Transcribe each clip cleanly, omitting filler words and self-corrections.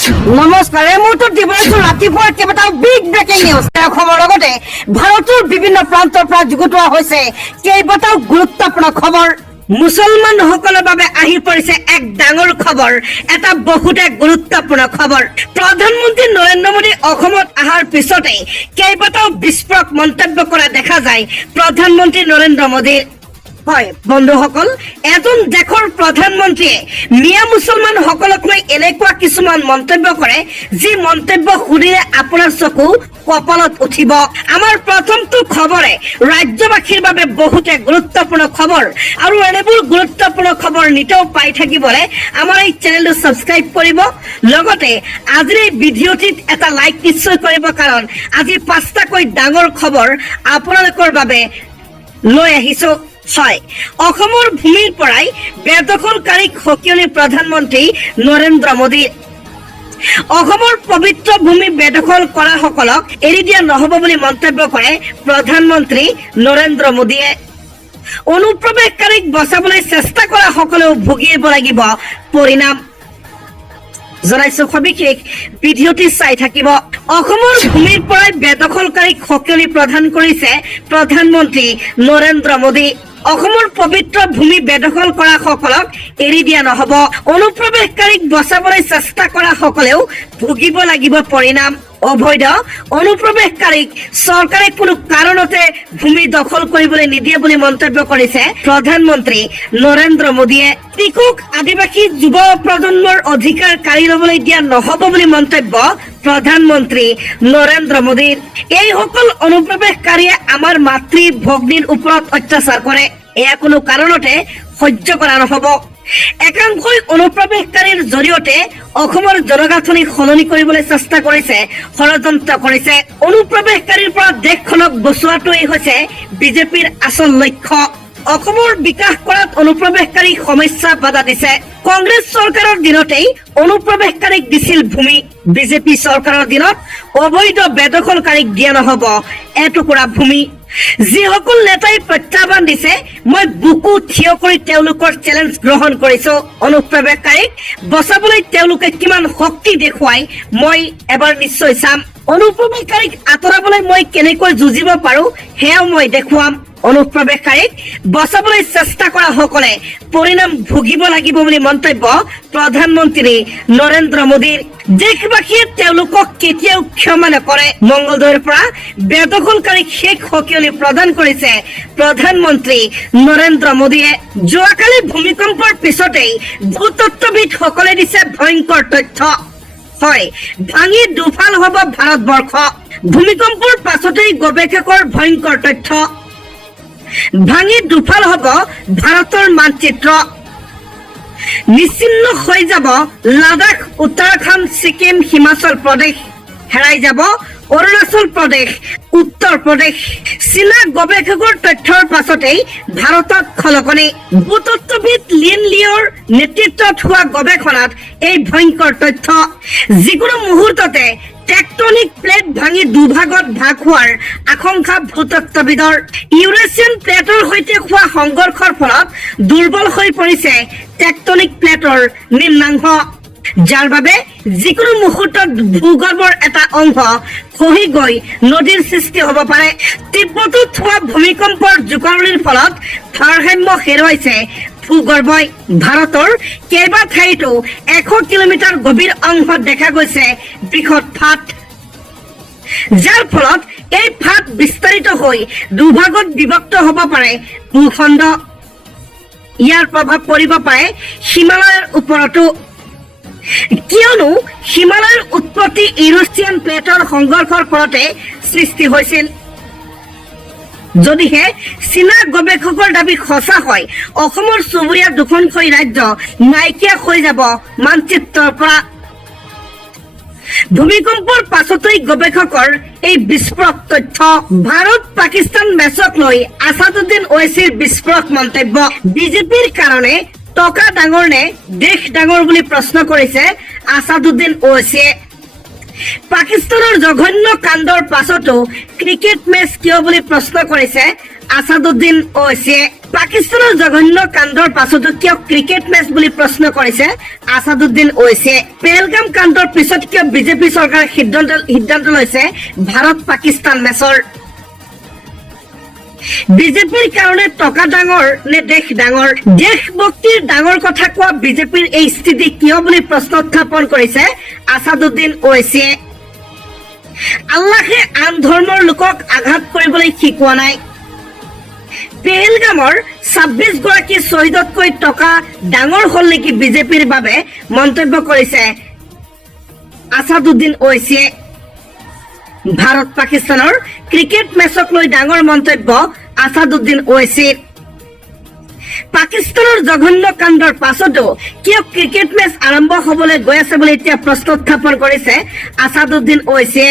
নমস্কাৰ, এই মুহূৰ্তত দিবলৈ ৰাতিপুৱাৰ কেইবাটাও বিগ ব্ৰেকিং নিউজ। খবৰ লগতে ভাৰতৰ বিভিন্ন প্ৰান্তৰ পৰা যুগুতোৱা হৈছে কেইবাটাও গুৰুত্বপূৰ্ণ খবৰ। মুছলমানসকলৰ বাবে আহি পৰিছে এক ডাঙৰ খবৰ, এটা বহুতে গুৰুত্বপূৰ্ণ খবৰ। প্ৰধানমন্ত্ৰী নৰেন্দ্ৰ মোদী অসমত অহাৰ পিছতে কেইবাটাও বিস্ফোৰক মন্তব্য কৰা দেখা যায় প্ৰধানমন্ত্ৰী নৰেন্দ্ৰ মোদীৰ। হয় বন্ধুসকল, এজন দেশৰ প্ৰধানমন্ত্ৰীয়ে মিয়া মুছলমানসকলক লৈ এনেকুৱা কিছুমান মন্তব্য কৰে যি মন্তব্য শুনিলে আপোনাৰ চকু কপালত উঠিব। আমাৰ প্ৰথমটো খবৰে ৰাজ্যবাসীৰ বাবে বহুতে গুৰুত্বপূৰ্ণ খবৰ, আৰু এনেবোৰ গুৰুত্বপূৰ্ণ খবৰ নিতৌ পাই থাকিবলৈ আমাৰ এই চেনেলটো ছাবস্ক্ৰাইব কৰিব। লগতে আজিৰ এই ভিডিঅ'টিত এটা লাইক নিশ্চয় কৰিব, কাৰণ আজি 5টাকৈ ডাঙৰ খবৰ আপোনালোকৰ বাবে লৈ আহিছো। হয়, অসমৰ ভূমিৰ পৰাই বেদখলকাৰীক সকীয়নি প্ৰধানমন্ত্ৰী নৰেন্দ্ৰ মোদী। অসমৰ পবিত্ৰ ভূমি বেদখল কৰা সকলক এৰি দিয়া নহব বুলি মন্তব্য কৰে প্ৰধানমন্ত্ৰী নৰেন্দ্ৰ মোদীয়ে। অনুপ্ৰৱেশকাৰীক বচাবলৈ চেষ্টা কৰা সকলেও ভুগিব লাগিব পৰিণাম। জনাইছো সবিশেষ ভিডিঅ'টি চাই থাকিব। অসমৰ ভূমিৰ পৰাই বেদখলকাৰীক সকীয়নি প্ৰদান কৰিছে প্ৰধানমন্ত্ৰী নৰেন্দ্ৰ মোদী। অসমৰ পবিত্ৰ ভূমি বেদখল কৰা সকলক এৰি দিয়া নহব। অনুপ্ৰৱেশকাৰীক বচাবলৈ চেষ্টা কৰা সকলেও ভুগিব লাগিব পৰিণাম। অবৈধ অনুপ্ৰৱেশকাৰীক চৰকাৰে কোনো কাৰণতে ভূমি দখল কৰিবলৈ নিদিয়ে বুলি মন্তব্য কৰিছে প্ৰধানমন্ত্ৰী নৰেন্দ্ৰ মোদীয়ে। টিকুক আদিবাসী যুৱ প্ৰজন্মৰ অধিকাৰ কাঢ়ি ল'বলৈ দিয়া নহব বুলি মন্তব্য প্ৰধানমন্ত্ৰী নৰেন্দ্ৰ মোদীৰ। এইসকল অনুপ্ৰৱেশকাৰীয়ে আমাৰ মাতৃ ভগ্নীৰ ওপৰত অত্যাচাৰ কৰে, এয়া কোনো কাৰণতে সহ্য কৰা নহব। একাংশই অনুপ্ৰৱেশকাৰীৰ জৰিয়তে অসমৰ জনগাঁথনি সলনি কৰিবলৈ চেষ্টা কৰিছে, ষড়যন্ত্ৰ কৰিছে। অনুপ্ৰৱেশকাৰীৰ পৰা দেশখনক বচোৱাটোৱেই হৈছে বিজেপিৰ আচল লক্ষ্য। অসমৰ বিকাশ কৰাত অনুপ্ৰৱেশকাৰী সমস্যা বাধা দিছে। কংগ্ৰেছ চৰকাৰৰ দিনতেই অনুপ্ৰৱেশকাৰীক দিছিল ভূমি, বিজেপি চৰকাৰৰ দিনত অবৈধ বেদখলকাৰীক দিয়া নহব এটুকুৰা ভূমি। যিসকল নেতাই প্ৰত্যাহ্বান দিছে, মই বুকু থিয় কৰি তেওঁলোকৰ চেলেঞ্জ গ্ৰহণ কৰিছো। অনুপ্ৰৱেশকাৰীক বচাবলৈ তেওঁলোকে কিমান শক্তি দেখুৱাই মই এবাৰ নিশ্চয় চাম। অনুপ্ৰৱেশকাৰীক আঁতৰাবলৈ মই কেনেকৈ যুঁজিব পাৰো সেয়াও মই দেখুৱাম। অনুপ্ৰৱেশকাৰীক বচাবলৈ চেষ্টা কৰা সকলে পৰিণাম ভুগিব লাগিব বুলি মন্তব্য প্ৰধানমন্ত্ৰী নৰেন্দ্ৰ মোদীৰ। দেশবাসীয়ে তেওঁলোকক কেতিয়াও ক্ষমা নকৰে। মংগলদৈৰ পৰা বেদখলকাৰীক শেষ সকীয়নি প্ৰদান কৰিছে প্ৰধানমন্ত্ৰী নৰেন্দ্ৰ মোদীয়ে। যোৱাকালি ভূমিকম্পৰ পিছতেই ভূতত্ত্ববিদ সকলে দিছে ভয়ংকৰ তথ্য। হয়, ভাঙি দুফাল হব ভাৰতবৰ্ষ। ভূমিকম্পৰ পাছতেই গৱেষকৰ ভয়ংকৰ তথ্য। ভাঙি দুফাল হব ভাৰতৰ মানচিত্ৰ। নিশ্চিন্ন হৈ যাব লাডাখ, উত্তৰাখণ্ড, ছিকিম, হিমাচল প্ৰদেশ। হেৰাই যাব অৰুণাচল প্ৰদেশ, উত্তৰ প্ৰদেশ। চীনা গৱেষকৰ তথ্যৰ পাছতেই ভাৰতত খলকনি। ভূতত্ত্ববিদ লিন লিঅ'ৰ নেতৃত্বত হোৱা গৱেষণাত এই ভয়ংকৰ তথ্য। যিকোনো মুহূৰ্ততে টেকটনিক প্লেট ভাঙি দুভাগত ভাগ হোৱাৰ আশংকা ভূতত্ত্ববিদৰ। ইউৰেছিয়ান প্লেটৰ সৈতে হোৱা সংঘৰ্ষৰ ফলত দুৰ্বল হৈ পৰিছে টেকটনিক প্লেটৰ নিম্নাংশ, যাৰ বাবে যিকোনো মুহূৰ্তত ভূগৰ্ভৰ এটা অংশ খহি গৈ নদীৰ সৃষ্টি হ'ব পাৰে। তিব্বতত হোৱা ভূমিকম্পৰ জোকাৰণিৰ ফলত ভাৰসাম্য হেৰুৱাইছে ভূগৰ্ভই। ভাৰতৰ কেইবা ঠাইতো 100 কিলোমিটাৰ গভীৰ অংশত দেখা গৈছে বৃহৎ ফাট, যাৰ ফলত এই ফাট বিস্তাৰিত হৈ দুভাগত বিভক্ত হ'ব পাৰে ভূখণ্ড। ইয়াৰ প্ৰভাৱ পৰিব পাৰে হিমালয়ৰ ওপৰতো, কিয়নো হিমালয়ৰ উৎপত্তি ইউৰেছিয়ান প্লেটৰ সংঘৰ্ষৰ ফলতে সৃষ্টি হৈছিল। যদিহে চীনা গৱেষকৰ দাবী সঁচা হয়, অসমৰ চুবুৰীয়া দুখনকৈ ৰাজ্য নাইকিয়া হৈ যাব মানচিত্ৰৰ পৰা। ভূমিকম্পৰ পাছতেই গৱেষকৰ এই বিস্ফোৰক তথ্য। ভাৰত পাকিস্তান মেচক লৈ আছাদুদ্দিন ওৱেইছিৰ বিস্ফোৰক মন্তব্য। বিজেপিৰ কাৰণে টকা ডাঙৰ নে দেশ ডাঙৰ বুলি প্ৰশ্ন কৰিছে আছাদুদ্দিন ওৱেইছিয়ে। পাকিস্তানৰ জঘন্য কাণ্ডৰ পাছতো ক্ৰিকেট মেচ কিয় বুলি প্ৰশ্ন কৰিছে আসাদুদ্দিন ঐচিয়ে পাকিস্তানৰ জঘন্য কাণ্ডৰ পাছতো কিয় ক্ৰিকেট মেচ বুলি প্ৰশ্ন কৰিছে আসাদুদ্দিন ঐচিয়ে। পেহেলগাম কাণ্ডৰ পিছত কিয় বিজেপি চৰকাৰে সিদ্ধান্ত লৈছে ভাৰত পাকিস্তান মেচৰ। বিজেপিৰ কাৰণে টকা ডাঙৰ নে দেশ ডাঙৰ। দেশভক্তিৰ ডাঙৰ কথা কোৱা বিজেপিৰ এই স্থিতি কিয় বুলি প্ৰশ্ন উত্থাপন কৰিছে আসাদুদ্দিন ঐচিয়ে। আল্লাহে আন ধৰ্মৰ লোকক আঘাত কৰিবলৈ শিকোৱা নাই। পেহেলগামৰ 26 গৰাকী শ্বহীদতকৈ টকা ডাঙৰ হল নেকি বিজেপিৰ বাবে মন্তব্য কৰিছে আসাদুদ্দিন ঐচিয়ে। ভাৰত পাকিস্তানৰ ক্ৰিকেট মেচক লৈ ডাঙৰ মন্তব্য আসাদুদ্দিন ঐচিৰ। পাকিস্তানৰ জঘন্য কাণ্ডৰ পাছতো কিয় ক্ৰিকেট মেচ আৰম্ভ হবলৈ গৈ আছে বুলি এতিয়া প্ৰশ্ন উত্থাপন কৰিছে আসাদুদ্দিন ঐচিয়ে।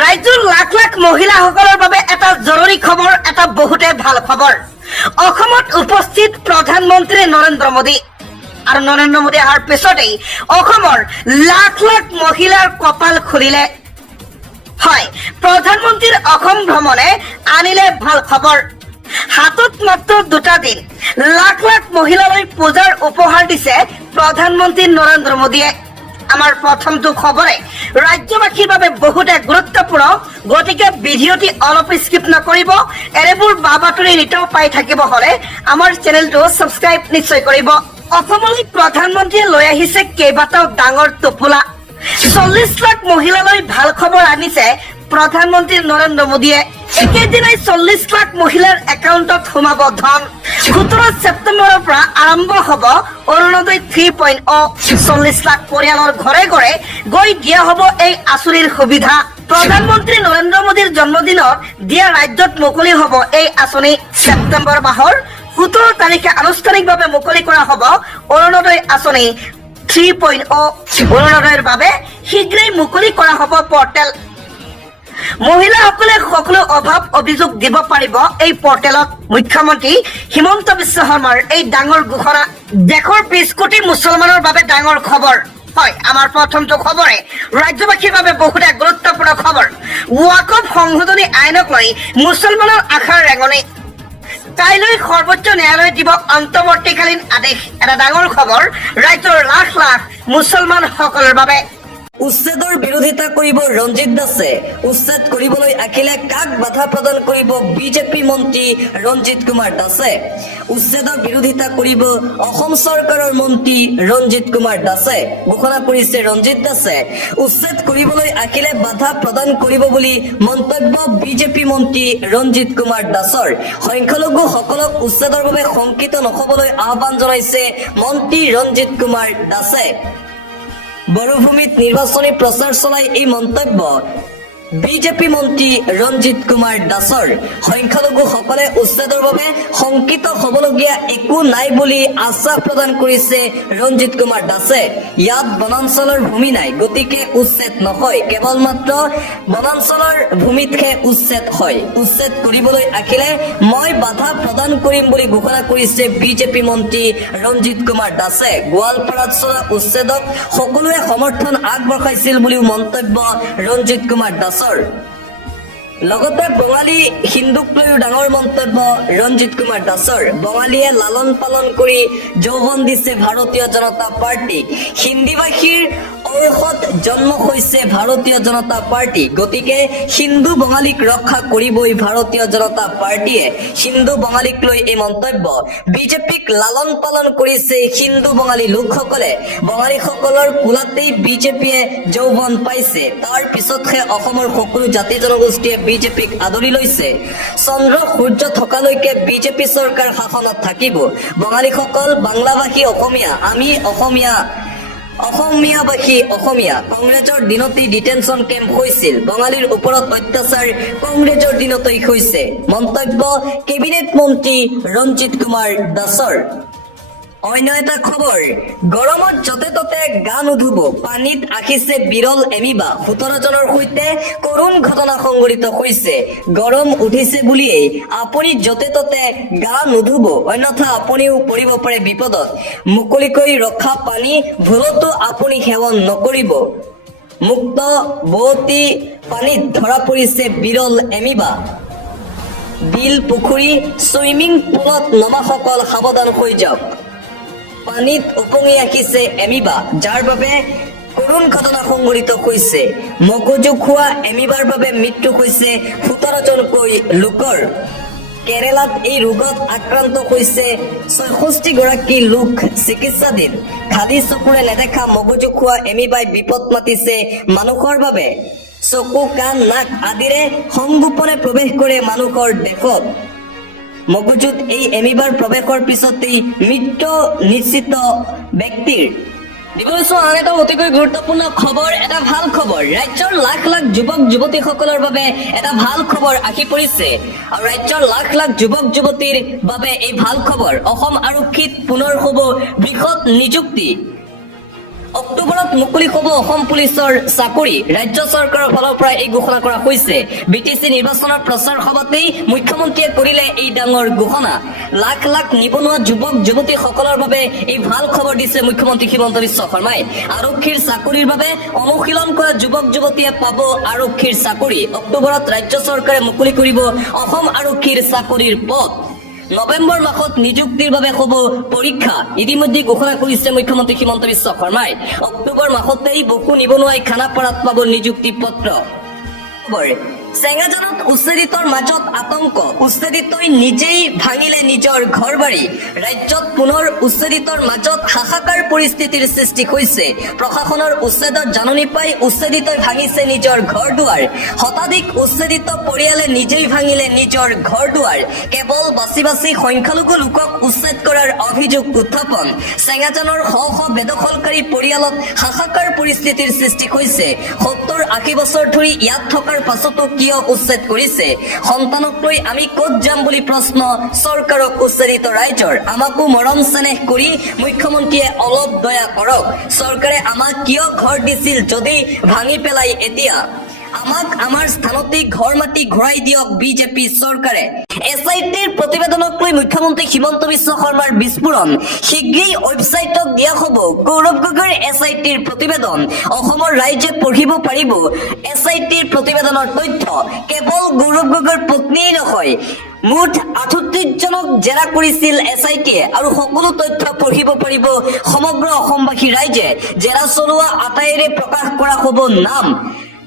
ৰাজ্যৰ লাখ লাখ মহিলাসকলৰ বাবে এটা জৰুৰী খবৰ, এটা বহুতে ভাল খবৰ। অসমত উপস্থিত প্ৰধানমন্ত্ৰী নৰেন্দ্ৰ মোদী আৰু নৰেন্দ্ৰ মোদী অহাৰ পিছতেই অসমৰ লাখ লাখ মহিলাৰ কপাল খুলিলে। হয়, প্ৰধানমন্ত্ৰীৰ অসম ভ্ৰমণে আনিলে ভাল খবৰ। হাতত মাত্ৰ 2টা দিন লাখ লাখ মহিলালৈ পূজাৰ উপহাৰ দিছে প্ৰধানমন্ত্ৰী নৰেন্দ্ৰ মোদীয়ে। আমাৰ প্ৰথমটো খবৰে ৰাজ্যবাসীৰ বাবে বহুতে গুৰুত্বপূৰ্ণ, গতিকে ভিডিঅ'টি অলপ স্কিপ নকৰিব। এনেবোৰ বাতৰি নিতৌ পাই থাকিব হলে আমাৰ চেনেলটো ছাবস্ক্ৰাইব নিশ্চয় কৰিব। অসমলৈ প্ৰধানমন্ত্ৰীয়ে লৈ আহিছে কেইবাটাও ডাঙৰ টোপোলা। 40 লাখ মহিলালৈ ভাল খবৰ আনিছে প্ৰধানমন্ত্ৰী নৰেন্দ্ৰ মোদীয়ে। একেদিনাই 40 লাখ মহিলাৰ একাউণ্টত সোমাব ধন। 17 ছেপ্টেম্বৰৰ পৰা আৰম্ভ হব অৰুণোদয় 3.0। 40 লাখ পৰিয়ালৰ ঘৰে ঘৰে গৈ দিয়া হব এই আঁচনিৰ সুবিধা। প্ৰধানমন্ত্ৰী নৰেন্দ্ৰ মোদীৰ জন্মদিনত দিয়া ৰাজ্যত মুকলি হব এই আঁচনি। ছেপ্টেম্বৰ মাহৰ 17 তাৰিখে আনুষ্ঠানিকভাৱে মুকলি কৰা হব অৰুণোদয় আঁচনি 3.0। অৰুণোদয়ৰ বাবে শীঘ্ৰেই মুকলি কৰা হব পৰ্টেল। মহিলাসকলে সকলো অভাৱ অভিযোগ দিব পাৰিব এই পৰ্টেলত। মুখ্যমন্ত্ৰী হিমন্ত বিশ্ব শৰ্মাৰ এই ডাঙৰ ঘোষণা দেশৰ 20 কোটি মুছলমানৰ বাবে ডাঙৰ খবৰ। হয়, আমাৰ প্ৰথমটো খবৰে ৰাজ্যবাসীৰ বাবে বহুতে গুৰুত্বপূৰ্ণ খবৰ। ৱাকফ সংশোধনী আইনক লৈ মুছলমানৰ আশাৰ ৰেঙনি। কাইলৈ সৰ্বোচ্চ ন্যায়ালয়ে দিব অন্তৱৰ্তীকালীন আদেশ। এটা ডাঙৰ খবৰ ৰাজ্যৰ লাখ লাখ মুছলমানসকলৰ বাবে। উচ্ছেদৰ বিৰোধিতা কৰিব ৰঞ্জিত দাসে। উচ্ছেদ কৰিবলৈ আহিলে কাক বাধা প্ৰদান কৰিব বিজেপি মন্ত্ৰী ৰঞ্জিত কুমাৰ দাসে। উচ্ছেদৰ বিৰোধিতা কৰিব অসম চৰকাৰৰ মন্ত্ৰী ৰঞ্জিত কুমাৰ দাসে। ঘোষণা কৰিছে ৰঞ্জিত দাসে উচ্ছেদ কৰিবলৈ আহিলে বাধা প্ৰদান কৰিব বুলি মন্তব্য বিজেপি মন্ত্ৰী ৰঞ্জিত কুমাৰ দাসৰ। সংখ্যালঘুসকলক উচ্ছেদৰ বাবে শংকিত নহবলৈ আহ্বান জনাইছে মন্ত্ৰী ৰঞ্জিত কুমাৰ দাসে। বৰভূমিত নিৰ্বাচনী প্ৰচাৰ চলাই এই মন্তব্য বিজেপি মন্ত্ৰী ৰঞ্জিত কুমাৰ দাসৰ। সংখ্যালঘুসকলে উচ্ছেদৰ বাবে শংকিত হবলগীয়া একো নাই বুলি আশ্বাস প্ৰদান কৰিছে ৰঞ্জিত কুমাৰ দাসে। ইয়াত বনাঞ্চলৰ ভূমি নাই, গতিকে উচ্ছেদ নহয়, কেৱল মাত্ৰ বনাঞ্চলৰ ভূমিতহে উচ্ছেদ হয়। উচ্ছেদ কৰিবলৈ আহিলে মই বাধা প্ৰদান কৰিম বুলি ঘোষণা কৰিছে বিজেপি মন্ত্ৰী ৰঞ্জিত কুমাৰ দাসে। গোৱালপাৰাত চলা উচ্ছেদক সকলোৱে সমৰ্থন আগবঢ়াইছিল বুলিও মন্তব্য ৰঞ্জিত কুমাৰ দাসৰ। লগতে বঙালী হিন্দুক লৈও ডাঙৰ মন্তব্য ৰঞ্জিত কুমাৰ দাসৰ। বঙালীয়ে লালন পালন কৰি যৌৱন দিছে ভাৰতীয় জনতা পাৰ্টি। হিন্দীভাষীৰ অৰ্হত জন্ম হৈছে ভাৰতীয় জনতা পাৰ্টি, গতিকে হিন্দু বঙালীক ৰক্ষা কৰিবই ভাৰতীয় জনতা পাৰ্টিয়ে। হিন্দু বঙালীক লৈ এই মন্তব্য। বিজেপিক লালন পালন কৰিছে হিন্দু বঙালী লোকসকলে। বঙালীসকলৰ কোলাতেই বিজেপিয়ে যৌৱন পাইছে, তাৰ পিছতহে অসমৰ সকলো জাতি জনগোষ্ঠীয়ে বিজেপিক আদৰি লৈছে। চন্দ্ৰ সূৰ্য থকালৈকে বিজেপি চৰকাৰ শাসনত থাকিব। বঙালীসকল বাংলাভাষী অসমীয়া, আমি অসমীয়া, অসমীয়াভাষী অসমীয়া। কংগ্ৰেছৰ দিনতেই ডিটেনশ্যন কেম্প হৈছিল। বঙালীৰ ওপৰত অত্যাচাৰ কংগ্ৰেছৰ দিনতেই হৈছে। মন্তব্য কেবিনেট মন্ত্ৰী ৰঞ্জিত কুমাৰ দাসৰ। অন্য এটা খবৰ, গৰমত যতে ততে গা নুধুব, পানীত আহিছে বিৰল এমিবা। 17 জনৰ সৈতে কৰুণ ঘটনা সংঘটিত হৈছে। গৰম উঠিছে বুলিয়েই আপুনি যতে ততে গা নুধুব, অন্যথা আপুনিও পৰিব পাৰে বিপদত। মুকলিকৈ ৰখা পানী ভুলতো আপুনি সেৱন নকৰিব। মুক্ত বোৱতী পানীত ধৰা পৰিছে বিৰল এমিবা। বিল পুখুৰী ছুইমিং পুলত নমাসকল সাৱধান হৈ যাওক পানীত উপঙি ৰাখিছে এমিবা যাৰ বাবে কৰুণ ঘটনা সংঘটিত হৈছে মগজু খোৱা এমিবাৰ বাবে মৃত্যু হৈছে 17জনকৈ লোকৰ কেৰালাত এই ৰোগত আক্ৰান্ত হৈছে 66গৰাকী লোক চিকিৎসাধীন খালী চকুৰে নেদেখা মগজু খোৱা এমিবাই বিপদ মাতিছে মানুহৰ বাবে চকু কাণ নাক আদিৰে সংগোপনে প্ৰৱেশ কৰে মানুহৰ দেশত মগজুত এই এমিবাৰ প্ৰৱেশৰ পিছতেই মৃত্যু নিশ্চিত ব্যক্তিৰ দিবলৈছো আন এটা অতিকৈ গুৰুত্বপূৰ্ণ খবৰ এটা ভাল খবৰ ৰাজ্যৰ লাখ লাখ যুৱক যুৱতীসকলৰ বাবে এটা ভাল খবৰ আহি পৰিছে আৰু ৰাজ্যৰ লাখ লাখ যুৱক যুৱতীৰ বাবে এই ভাল খবৰ অসম আৰক্ষীত পুনৰ হ'ব বৃহৎ নিযুক্তি অক্টোবৰত মুকলি হ'ব অসম পুলিচৰ চাকৰি ৰাজ্য চৰকাৰৰ ফালৰ পৰা এই ঘোষণা কৰা হৈছে বিটিচি নিৰ্বাচনৰ প্ৰচাৰ সভাতেই মুখ্যমন্ত্ৰীয়ে কৰিলে এই ডাঙৰ ঘোষণা লাখ লাখ নিবনুৱা যুৱক যুৱতীসকলৰ বাবে এই ভাল খবৰ দিছে মুখ্যমন্ত্ৰী হিমন্ত বিশ্ব শৰ্মাই আৰক্ষীৰ চাকৰিৰ বাবে অনুশীলন কৰা যুৱক যুৱতীয়ে পাব আৰক্ষীৰ চাকৰি অক্টোবৰত ৰাজ্য চৰকাৰে মুকলি কৰিব অসম আৰক্ষীৰ চাকৰিৰ পদ নৱেম্বৰ মাহত নিযুক্তিৰ বাবে হ'ব পৰীক্ষা ইতিমধ্যে ঘোষণা কৰিছে মুখ্যমন্ত্ৰী হিমন্ত বিশ্ব শৰ্মাই অক্টোবৰ মাহতেই বহু নিবনুৱাই খানাপাৰাত পাব নিযুক্তি পত্ৰ চেঙাজানত উচ্ছেদিতৰ মাজত আতংক উচ্ছেদিতই নিজেই ভাঙিলে নিজৰ ঘৰ বাৰী ৰাজ্যত পুনৰ উচ্ছেদিতৰ মাজত হাহাকাৰ পৰিস্থিতিৰ সৃষ্টি হৈছে প্ৰশাসনৰ উচ্ছেদত জাননী পাই উচ্ছেদিতই ভাঙিছে নিজৰ ঘৰ দুৱাৰ শতাধিক উচ্ছেদিত পৰিয়ালে নিজেই ভাঙিলে নিজৰ ঘৰ দুৱাৰ কেৱল বাছি বাছি সংখ্যালঘু লোকক উচ্ছেদ কৰাৰ অভিযোগ উত্থাপন চেঙাজানৰ শ শ বেদখলকাৰী পৰিয়ালত হাহাকাৰ পৰিস্থিতিৰ সৃষ্টি হৈছে 70-80 বছৰ ধৰি ইয়াত থকাৰ পাছতো কিয় উচ্ছেদ কৰিছে সন্তানক লৈ আমি ক'ত যাম বুলি প্ৰশ্ন চৰকাৰক উচ্ছেদিত ৰাইজৰ আমাকো মৰম চেনেহ কৰি মুখ্যমন্ত্ৰীয়ে অলপ দয়া কৰক চৰকাৰে আমাক কিয় ঘৰ দিছিল যদি ভাঙি পেলাই এতিয়া আমাক আমাৰ স্থানতে ঘৰ মাটি ঘূৰাই দিয়ক বিজেপি চৰকাৰে এছআইটিৰ প্ৰতিবেদনক লৈ মুখ্যমন্ত্ৰী হিমন্ত বিশ্ব শৰ্মাৰ বিস্ফোৰণ শীঘ্ৰেই ৱেবছাইটত দিয়া হ'ব গৌৰৱ গগৈৰ এছআইটিৰ প্ৰতিবেদন অসমৰ ৰাইজে পঢ়িব পাৰিব এছআইটিৰ প্ৰতিবেদনৰ তথ্য কেৱল গৌৰৱ গগৈৰ পত্নীয়ে নহয় মুঠ 38জনক জেৰা কৰিছিল এছআইটিয়ে আৰু সকলো তথ্য পঢ়িব পাৰিব সমগ্ৰ অসমবাসী ৰাইজে জেৰা চলোৱা আটাইৰে প্ৰকাশ কৰা হ'ব নাম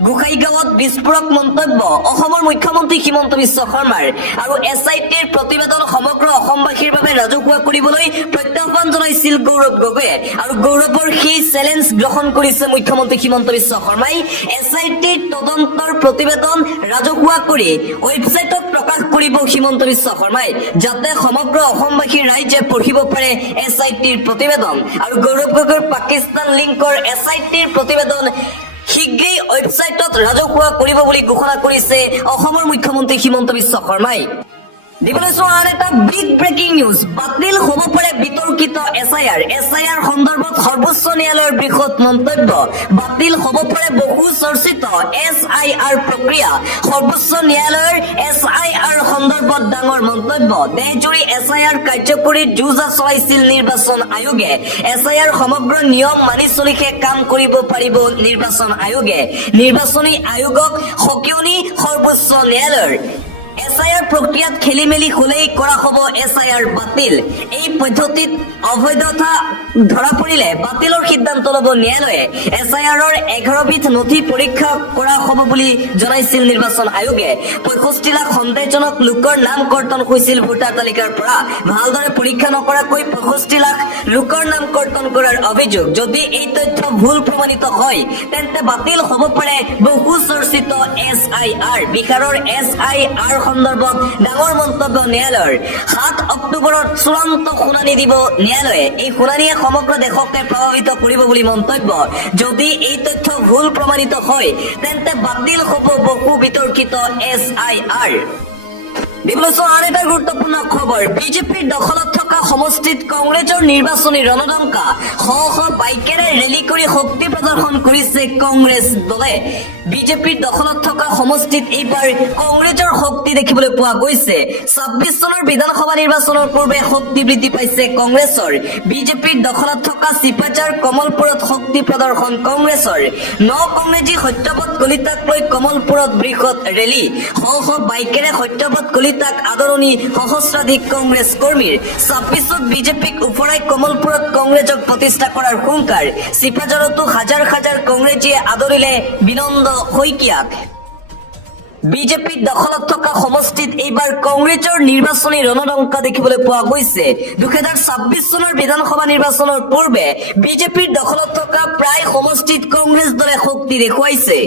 গোসাইগাঁৱত বিস্ফোৰক মন্তব্য অসমৰ মুখ্যমন্ত্ৰী হিমন্ত বিশ্ব শৰ্মাৰ আৰু এছআইটিৰ প্ৰতিবেদন সমগ্ৰ অসমবাসীৰ বাবে ৰাজহুৱা কৰিবলৈ প্ৰত্যাহ্বান জনাইছিল গৌৰৱ গগৈয়ে আৰু গৌৰৱৰ সেই চেলেঞ্জ গ্ৰহণ কৰিছে মুখ্যমন্ত্ৰী হিমন্ত বিশ্ব শৰ্মাই এছআইটিৰ তদন্তৰ প্ৰতিবেদন ৰাজহুৱা কৰি ৱেবছাইটত প্ৰকাশ কৰিব হিমন্ত বিশ্ব শৰ্মাই যাতে সমগ্ৰ অসমবাসীৰ ৰাইজে পঢ়িব পাৰে এছআইটিৰ প্ৰতিবেদন আৰু গৌৰৱ গগৈৰ পাকিস্তান লিংকৰ এছআইটিৰ প্ৰতিবেদন শীঘ্ৰেই ৱেবছাইটত ৰাজহুৱা কৰিব বুলি ঘোষণা কৰিছে অসমৰ মুখ্যমন্ত্ৰী হিমন্ত বিশ্ব শৰ্মাই দিবলৈছো আন এটা বিগ ব্ৰেকিং নিউজ বাতিল হ'ব পাৰে বিতৰ্কিত এছআইআৰ সন্দৰ্ভত সৰ্বোচ্চ ন্যায়ালয়ৰ বৃহৎ মন্তব্য বাতিল হ'ব পাৰে বহু চৰ্চিত এছআইআৰ প্ৰক্ৰিয়া সৰ্বোচ্চ ন্যায়ালয়ৰ এছআইআৰ সন্দৰ্ভত ডাঙৰ মন্তব্য দেশজুৰি এছআইআৰ কাৰ্যকৰীত যুঁজা চলাইছিল নিৰ্বাচন আয়োগে এছআইআৰ সমগ্ৰ নিয়ম মানি চলিহে কাম কৰিব পাৰিব নিৰ্বাচন আয়োগে নিৰ্বাচনী আয়োগক সকিয়নি সৰ্বোচ্চ ন্যায়ালয়ৰ এছআইআৰ প্ৰক্ৰিয়াত খেলিমেলি হলেই কৰা হ'ব এছআইআৰ বাতিল এই পদ্ধতিত অবৈধতা ধৰা পৰিলে বাতিলৰ সিদ্ধান্ত ল'ব ন্যায়ালয়ে এছআইআৰৰ 11বিধ নথি পৰীক্ষা কৰা হ'ব বুলি জনাইছিল নিৰ্বাচন আয়োগে 65 লাখ সন্দেহজনক লোকৰ নাম কৰ্তন হৈছিল ভোটাৰ তালিকাৰ পৰা ভালদৰে পৰীক্ষা নকৰাকৈ 65 লাখ লোকৰ নাম কৰ্তন কৰাৰ অভিযোগ যদি এই তথ্য ভুল প্ৰমাণিত হয় তেন্তে বাতিল হ'ব পাৰে বহু চৰ্চিত এছআইআৰ বিহাৰৰ এছআইআৰ সন্দৰ্ভত ডাঙৰ মন্তব্য ন্যায়ালয়ৰ 7 অক্টোবৰত চূড়ান্ত শুনানি দিব ন্যায়ালয়ে এই শুনানিয়ে সমগ্ৰ দেশকে প্ৰভাৱিত কৰিব বুলি মন্তব্য যদি এই তথ্য ভুল প্ৰমাণিত হয় তেন্তে বাতিল হ'ব বহু বিতৰ্কিত এছআইআৰ দিবলৈছো আন এটা গুৰুত্বপূৰ্ণ খবৰ বিজেপিৰ দখলত থকা সমষ্টিত কংগ্ৰেছৰ নিৰ্বাচনী ৰণদংকা শ শ বাইকেৰে ৰেলী কৰি শক্তি প্ৰদৰ্শন কৰিছে কংগ্ৰেছ দলে বিজেপিৰ দখলত থকা সমষ্টিত এইবাৰ কংগ্ৰেছৰ শক্তি দেখিবলৈ পোৱা গৈছে 26 চনৰ বিধানসভা নিৰ্বাচনৰ পূৰ্বে শক্তি বৃদ্ধি পাইছে কংগ্ৰেছৰ বিজেপিৰ দখলত থকা চিপাঝাৰ কমলপুৰত শক্তি প্ৰদৰ্শন কংগ্ৰেছৰ কংগ্ৰেছী সত্যপথ কলিতাক লৈ কমলপুৰত বৃহৎ ৰেলী শ শ বাইকেৰে সত্যপথ কলিতা বিৰোধিতাক আদৰণি সহস্ৰাধিক কংগ্ৰেছ কৰ্মীৰ 26ত বিজেপিক উফৰাই কমলপুৰত কংগ্ৰেছক প্ৰতিষ্ঠা কৰাৰ হুংকাৰ চিপাঝাৰতো হাজাৰ হাজাৰ কংগ্ৰেছীয়ে আদৰিলে বিনন্দ শইকীয়াক বিজেপিৰ দখলত থকা সমষ্টিত এইবাৰ কংগ্ৰেছৰ নিৰ্বাচনী ৰণদংকা দেখিবলৈ পোৱা গৈছে 2026 চনৰ বিধানসভা নিৰ্বাচনৰ পূৰ্বে বিজেপিৰ দখলত থকা প্ৰায় সমষ্টিত কংগ্ৰেছ দলে শক্তি দেখুৱাইছে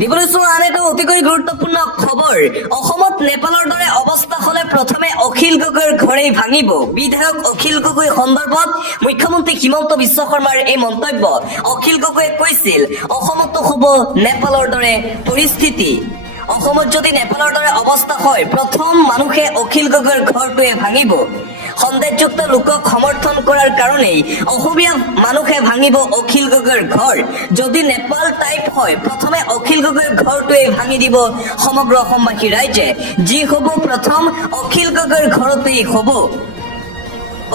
দিবলৈ চোৱা আন এটা অতিকৈ গুৰুত্বপূৰ্ণ খবৰ অসমত নেপালৰ দৰে অৱস্থা হলে প্ৰথমে অখিল গগৈৰ ঘৰেই ভাঙিব বিধায়ক অখিল গগৈ সন্দৰ্ভত মুখ্যমন্ত্ৰী হিমন্ত বিশ্ব শৰ্মাৰ এই মন্তব্য অখিল গগৈয়ে কৈছিল অসমতো হ'ব নেপালৰ দৰে পৰিস্থিতি অসমত যদি নেপালৰ দৰে অৱস্থা হয় প্ৰথম মানুহে অখিল গগৈৰ ঘৰটোৱে ভাঙিব সন্দেহযুক্ত লোকক সমৰ্থন কৰাৰ কাৰণেই অসমীয়া মানুহে ভাঙিব অখিল গগৈৰ ঘৰ যদি নেপাল টাইপ হয় প্ৰথমে অখিল গগৈৰ ঘৰটোৱে ভাঙি দিব সমগ্ৰ অসমবাসী ৰাইজে যি হ'ব প্ৰথম অখিল গগৈৰ ঘৰতেই হ'ব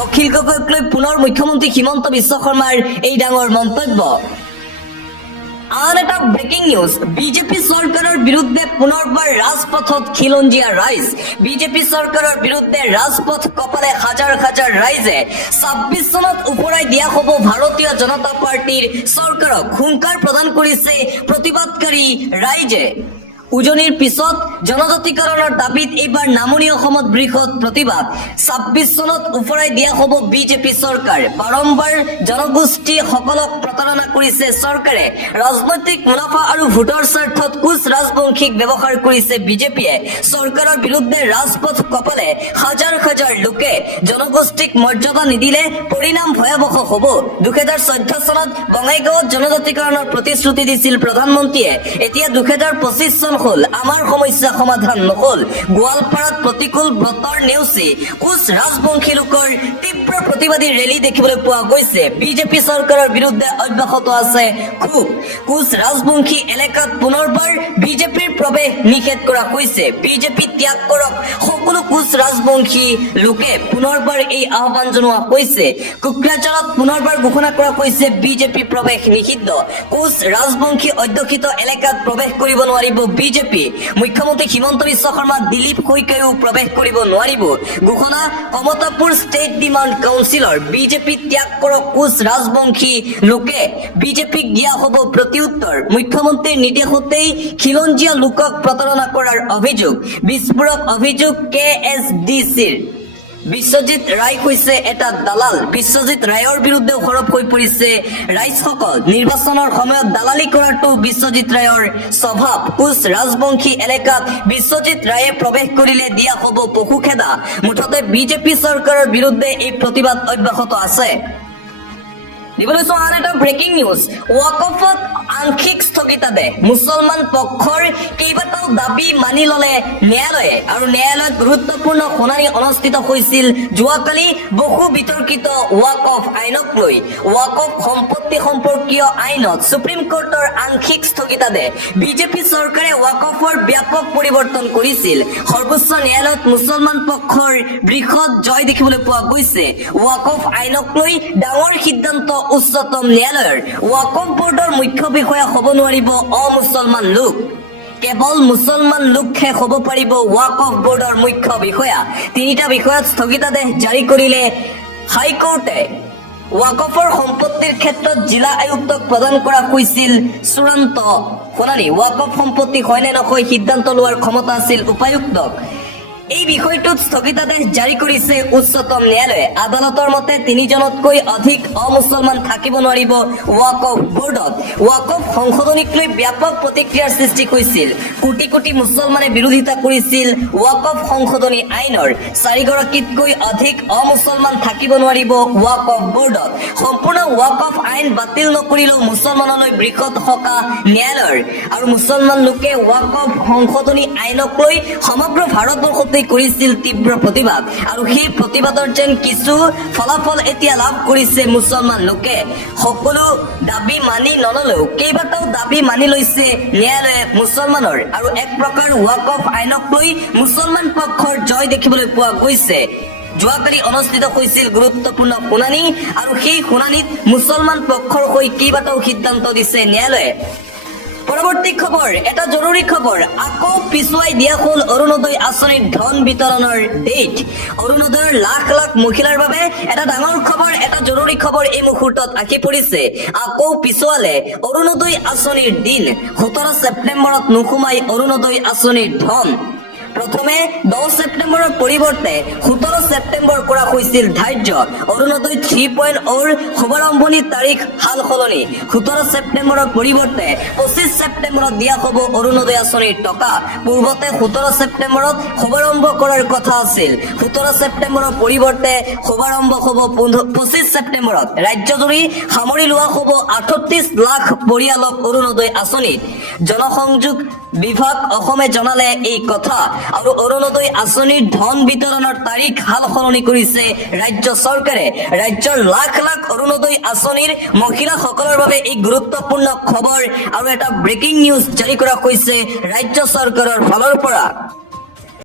অখিল গগৈক লৈ পুনৰ মুখ্যমন্ত্ৰী হিমন্ত বিশ্ব শৰ্মাৰ এই ডাঙৰ মন্তব্য আন এটা ব্ৰেকিং নিউজ বিজেপি চৰকাৰৰ বিৰুদ্ধে পুনৰবাৰ ৰাজপথত খিলঞ্জীয়া ৰাইজ বিজেপি চৰকাৰৰ বিৰুদ্ধে ৰাজপথ কপালে হাজাৰ হাজাৰ ৰাইজে 26 চনত উপৰাই দিয়া হ'ব ভাৰতীয় জনতা পাৰ্টিৰ চৰকাৰক হুংকাৰ প্ৰদান কৰিছে প্ৰতিবাদকাৰী ৰাইজে উজনিৰ পিছত জনজাতিকৰণৰ দাবীত এইবাৰ নামনি অসমত বৃহৎ প্ৰতিবাদ 26 চনত উফৰাই দিয়া হ'ব বিজেপি চৰকাৰ বাৰম্বাৰ জনগোষ্ঠীসকলক প্ৰতাৰণা কৰিছে চৰকাৰে ৰাজনৈতিক মুনাফা আৰু ভোটৰ স্বাৰ্থত কোচ ৰাজবংশীক ব্যৱহাৰ কৰিছে বিজেপিয়ে চৰকাৰৰ বিৰুদ্ধে ৰাজপথ কপালে হাজাৰ হাজাৰ লোকে জনগোষ্ঠীক মৰ্যাদা নিদিলে পৰিণাম ভয়াৱহ হ'ব 2014 চনত বঙাইগাঁৱত জনজাতিকৰণৰ প্ৰতিশ্ৰুতি দিছিল প্ৰধানমন্ত্ৰীয়ে এতিয়া 2025 চন হল আমাৰ সমস্যা সমাধান নহল গোৱালপাৰাত প্ৰতিকূল বতৰ নেওচি কোচ ৰাজবংশী লোকৰ তীব্ৰ প্ৰতিবাদী ৰেলী দেখিবলৈ পোৱা গৈছে বিজেপি চৰকাৰৰ বিৰুদ্ধে অব্যাহত আছে খুব কোচ ৰাজবংশী এলেকাত পুনৰবাৰ বিজেপিৰ প্ৰৱেশ নিষেধ কৰা হৈছে বিজেপি ত্যাগ কৰক সকলো কোচ ৰাজবংশী লোকে পুনৰবাৰ এই আহ্বান জনোৱা হৈছে কুকৰাঝাৰত পুনৰবাৰ ঘোষণা কৰা হৈছে বিজেপি প্ৰৱেশ নিষিদ্ধ কোচ ৰাজবংশী অধ্যুষিত এলেকাত প্ৰৱেশ কৰিব নোৱাৰিব বিজেপি মুখ্যমন্ত্ৰী হিমন্ত বিশ্ব শৰ্মা দিলীপ শইকীয়াও প্ৰৱেশ কৰিব নোৱাৰিব ঘোষণা কমতাপুৰ ষ্টেট ডিমাণ্ড কাউন্সিলৰ বিজেপি ত্যাগ কৰক কোচ ৰাজবংশী লোকে বিজেপিক দিয়া হ'ব প্ৰত্যুত্তৰ মুখ্যমন্ত্ৰীৰ নিৰ্দেশতেই খিলঞ্জীয়া লোকক প্ৰতাৰণা কৰাৰ অভিযোগ বিস্ফোৰক অভিযোগ KSDCৰ বিশ্বজিৎ ৰায় হৈছে এটা দালাল বিশ্বজিৎ ৰায়ৰ বিৰুদ্ধে সৰব হৈ পৰিছে ৰাইজসকল নিৰ্বাচনৰ সময়ত দালালি কৰাটো বিশ্বজিৎ ৰায়ৰ স্বভাৱ কোচ ৰাজবংশী এলেকাত বিশ্বজিৎ ৰায়ে প্ৰৱেশ কৰিলে দিয়া হ'ব পশুখেদা মুঠতে বিজেপি চৰকাৰৰ বিৰুদ্ধে এই প্ৰতিবাদ অব্যাহত আছে দিবলৈ চোৱা আন এটা ব্ৰেকিং নিউজ ৱাকফত আংশিক স্থগিতাদেশ মুছলমান পক্ষৰ কেইবাটাও দাবী মানি ললে ন্যায়ালয়ে আৰু ন্যায়ালয়ত গুৰুত্বপূৰ্ণ শুনানি অনুষ্ঠিত হৈছিল যোৱাকালি বহু বিতৰ্কিত ৱাকফ আইনক লৈ ৱাকফ সম্পত্তি সম্পৰ্কীয় আইনত সুপ্ৰিম কোৰ্টৰ আংশিক স্থগিতাদেশ বিজেপি চৰকাৰে ৱাকফৰ ব্যাপক পৰিৱৰ্তন কৰিছিল সৰ্বোচ্চ ন্যায়ালয়ত মুছলমান পক্ষৰ বৃহৎ জয় দেখিবলৈ পোৱা গৈছে ৱাকফ আইনক লৈ ডাঙৰ সিদ্ধান্ত উচ্চতম ন্যায়ালয়ৰ ৱাকফ বোৰ্ডৰ মুখ্য বিষয়া হ'ব নোৱাৰিব অমুছলমান লোক কেৱল মুছলমান লোকহে হ'ব পাৰিব ৱাকফ বোৰ্ডৰ মুখ্য বিষয়া তিনিটা বিষয়ত স্থগিতাদেশ জাৰি কৰিলে হাইকোৰ্টে ৱাকফৰ সম্পত্তিৰ ক্ষেত্ৰত জিলা আয়ুক্তক প্ৰদান কৰা হৈছিল চূড়ান্ত শুনানি ৱাকফ সম্পত্তি হয় নে নহয় সিদ্ধান্ত লোৱাৰ ক্ষমতা আছিল উপায়ুক্তক এই বিষয়টোত স্থগিতাদেশ জাৰি কৰিছে উচ্চতম ন্যায়ালয়ে আদালতৰ মতে তিনিজনতকৈ অধিক অমুছলমান থাকিব নোৱাৰিব ৱাকফ বোৰ্ডত ৱাকফ সংশোধনীক লৈ ব্যাপক প্ৰতিক্ৰিয়াৰ সৃষ্টি হৈছিল কোটি কোটি মুছলমানে বিৰোধিতা কৰিছিল ৱাকফ সংশোধনী আইনৰ 4গৰাকীতকৈ অধিক অমুছলমান থাকিব নোৱাৰিব ৱাকফ বোৰ্ডত সম্পূৰ্ণ ৱাকফ আইন বাতিল নকৰিলেও মুছলমানলৈ বৃহৎ সকাহ ন্যায়ালয়ৰ আৰু মুছলমান লোকে ৱাকফ সংশোধনী আইনক লৈ সমগ্ৰ ভাৰতবৰ্ষতে কৰিছিল তীব্ৰ প্ৰতিবাদ আৰু সেই প্ৰতিবাদৰ যেন কিছু ফলাফল এতিয়া লাভ কৰিছে মুছলমান লোকে সকলো দাবী মানি নললেও কেইবাটাও দাবী মানি লৈছে ন্যায়ালয়ে মুছলমানৰ আৰু এক প্ৰকাৰ ৱাকফ আইনক লৈ মুছলমান পক্ষৰ জয় দেখিবলৈ পোৱা গৈছে যোৱাকালি অনুষ্ঠিত হৈছিল গুৰুত্বপূৰ্ণ শুনানি আৰু সেই শুনানিত মুছলমান পক্ষৰ হৈ কেইবাটাও সিদ্ধান্ত দিছে ন্যায়ালয়ে পৰৱৰ্তী খবৰ, এটা জৰুৰী খবৰ, আকৌ পিছুৱাই দিয়া হ'ল অৰুণোদয় আঁচনিৰ ধন বিতৰণৰ ডেট। অৰুণোদয়ৰ লাখ লাখ মহিলাৰ বাবে এটা ডাঙৰ খবৰ, এটা জৰুৰী খবৰ এই মুহূৰ্তত আহি পৰিছে। আকৌ পিছুৱালে অৰুণোদয় আঁচনিৰ দিন। 17 ছেপ্টেম্বৰত নোসোমাই অৰুণোদয় আঁচনিৰ ধন। প্ৰথমে 10 ছেপ্টেম্বৰৰ পৰিৱৰ্তে 17 ছেপ্টেম্বৰ কৰা হৈছিল ধাৰ্য। অৰুণোদয় 3.0ৰ শুভাৰম্ভণিৰ তাৰিখ সাল সলনি। 17 ছেপ্টেম্বৰৰ পৰিৱৰ্তে 25 ছেপ্টেম্বৰত দিয়া হ'ব অৰুণোদয় আঁচনিৰ টকা। পূৰ্বতে 17 ছেপ্টেম্বৰত শুভাৰম্ভ কৰাৰ কথা আছিল। 17 ছেপ্টেম্বৰৰ পৰিৱৰ্তে শুভাৰম্ভ হ'ব 25 ছেপ্টেম্বৰত। ৰাজ্যজুৰি সামৰি লোৱা হ'ব 38 লাখ পৰিয়ালক অৰুণোদয় আঁচনিত। জনসংযোগ বিভাগ অসমে জনালে এই কথা। আৰু অৰুণোদয় আঁচনিৰ ধন বিতৰণৰ তাৰিখ সাল সলনি কৰিছে ৰাজ্য চৰকাৰে। ৰাজ্যৰ লাখ লাখ অৰুণোদয় আঁচনিৰ মহিলাসকলৰ বাবে এই গুৰুত্বপূৰ্ণ খবৰ আৰু এটা ব্ৰেকিং নিউজ জাৰি কৰা হৈছে ৰাজ্য চৰকাৰৰ ফালৰ পৰা।